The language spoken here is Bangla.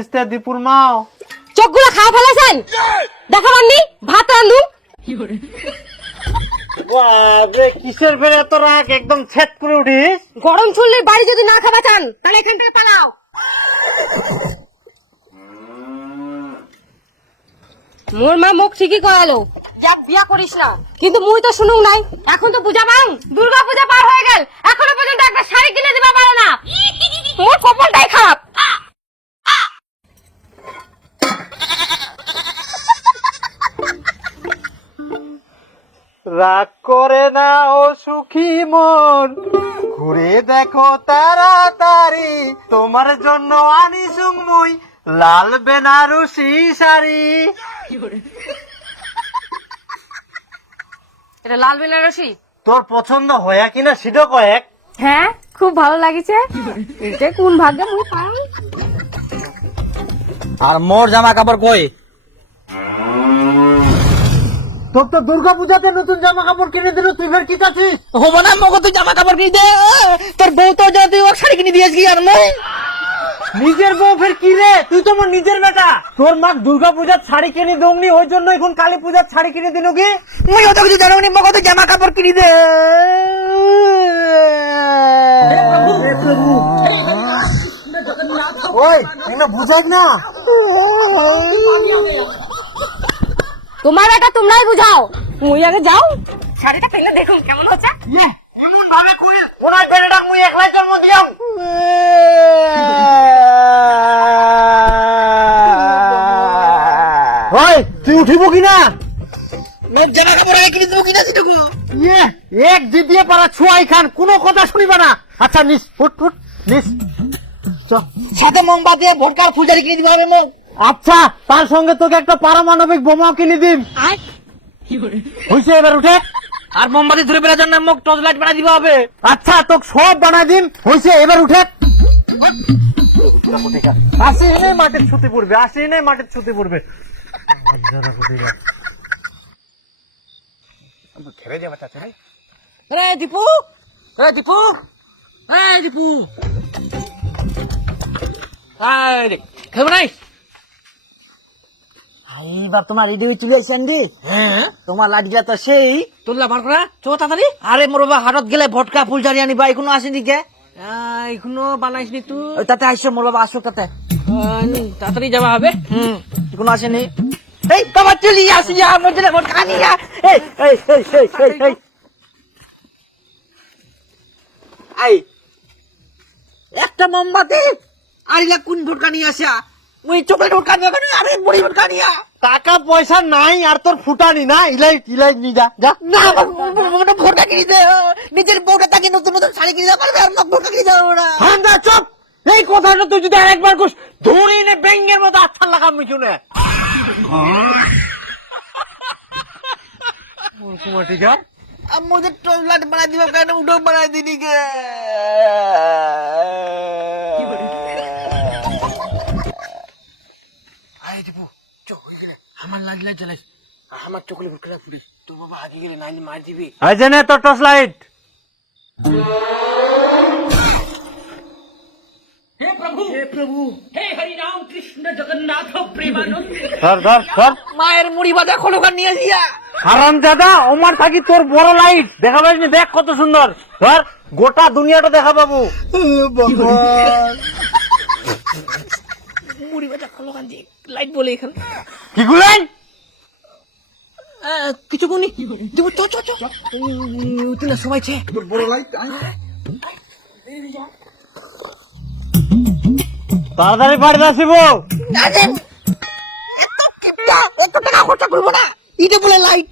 ইস্তে দীপুর মাও চোখগুলো খাওয়া ফেলেছেন দেখা পাননি ভাত রান্ধু বাবরে কিসের ফেরে এত রাগ একদম ছেদ করে উঠিস গরম চুল্লির বাড়ি যদি না খাবা চান তাহলে এখান থেকে পালাও। মোর মা মুখ ঠিকই করালো যা বিয়া করিস না, কিন্তু মুই তো শুনুক নাই। এখন তো পূজা বাং দুর্গা পূজা পার হয়ে গেল, এখনো পর্যন্ত একটা শাড়ি কিনে দিবা পারে না। মোর কপালটাই খারাপ। রাগ করে না ও সুখী মন, ঘুরে দেখো তাড়াতাড়ি, তোমার জন্য আনি সুংমুই লাল বেনারসি শাড়ি। এটা লাল বেনারসি তোর পছন্দ হয়া কিনা সেটা কয়েক। হ্যাঁ খুব ভালো লাগিছে, এটা কোন ভাগ্যে মুই পাই। আর মোর জামা কাপড় কই? তোর তো দুর্গা পূজাতে নতুন জামা কাপড় কিনে দিল, তুই ফের কি চাচ্ছিস? হবো না মগো, তুই জামা কাপড় কিনে দে। তোর বউ তো যদি ও শাড়ি কিনে দিয়েছ কি আর মই নিজের বউ ফের কি রে? তুই তো আমার নিজের বেটা। তোর মা দুর্গা পূজার শাড়ি কিনে দৌনি, ওই জন্য এখন কালী পূজার শাড়ি কিনে দিল কি? মই অত কিছু জানো নি মগো, তুই জামা কাপড় কিনে দে। ওই এগুলো বুঝাস না। তোমার বেটা তোমরাই বুঝাও, মুই আগে যাও শাড়িটা পেলে দেখুন কেমন হচ্ছে। এমন ভাবে কই ওনার বেটাটা মুই একলাই জন্ম দিলাম। ওই তুই উঠিব কিনা? মোর জামা কাপড় আগে কিনে দেবো কিনা সেটুকু। এক জিদিয়ে পারা ছুয়াই খান, কোনো কথা শুনিবা না। আচ্ছা নিস, ফুট ফুট নিস। সাথে মোমবাতি ভোটকার ফুলজারি কিনে দিতে হবে মোক। আচ্ছা তার সঙ্গে তোকে একটা পারমাণবিক বোমাও কিনে দিন। হইছে এবার উঠে। আর মোমবাতি ধরে বেড়ার জন্য মোক টর্চ লাইট বানাই দিতে হবে। আচ্ছা তোকে সব বানাই দিন। হইছে এবার উঠে। আসি নেই মাটির ছুটি পড়বে, আসি নেই মাটির ছুটি পড়বে। রে দীপু, রে দীপু, রে দীপু, খেব নাই। এইবার তোমার রেডি হয়ে চলে আসছেন দি। হ্যাঁ তোমার লাডিলা তো সেই তোলা বার করা চো তাড়াতাড়ি। আরে মোর বাবা হাটত গেলে ভটকা ফুলঝারি আনিবা, এখনো আসেনি কে? এখনো বানাইসনি তুই? তাতে আইসো মোর বাবা, আসো তাতে। তাড়াতাড়ি যাওয়া হবে। এখনো আসেনি। এই বাবা চলি আসি যা, মোর জন্য ভটকা নিয়া। এই এই এই এই এই এই এই একটা মোমবাতি আরিলা কোন ভটকা নিয়ে আসা? মুই চকলেট ভটকা নিয়ে কেন? আমি মুড়ি ভটকা নিয়া। টাকা পয়সা নাই আর তোর ফুটানি না, ইলাইট ইলাইট নি যা যা। না ভটকা কিনে দে, নিজের বউটা তাকে নতুন নতুন শাড়ি কিনে দেওয়া পারবে, আর মোক ভটকা কিনে দেওয়া না। ঠান্ডা চুপ। এই কথাটা তুই যদি আরেকবার কস ধরে নে ব্যাঙের মতো আচ্ছা লাগাম শুনে। ঠিক আছে মুঝে টর্চলাইট বানাই দিবা কেন? উঠো বানাই দিনি কে? আরে দীপু আমার লাইট লাইট জ্বালাইস, আমার চকলেট ভটকা ফুটিস। তোর বাবা আগে গেলে নাইনি মার দিবি। এই যে নে তোর টর্চ লাইট। ধর ধর ধর। মায়ের মুড়ি বাজা খোলকার নিয়ে দিয়া। হারাম দাদা ওমার থাকি তোর বড় লাইট দেখা পাইনি, দেখ কত সুন্দর। ধর গোটা দুনিয়াটা দেখা পাবো। মুড়ি বাজা খোলকার দিয়ে লাইট বলে এখানে কি গুলেন? কিছু কোনি দেবো তো চো চো তুই না সময় ছে তোর বড় লাইট। তাড়াতাড়ি বাড়ি আসিব। এত টাকা খরচা করবো না, এটা বলে লাইট।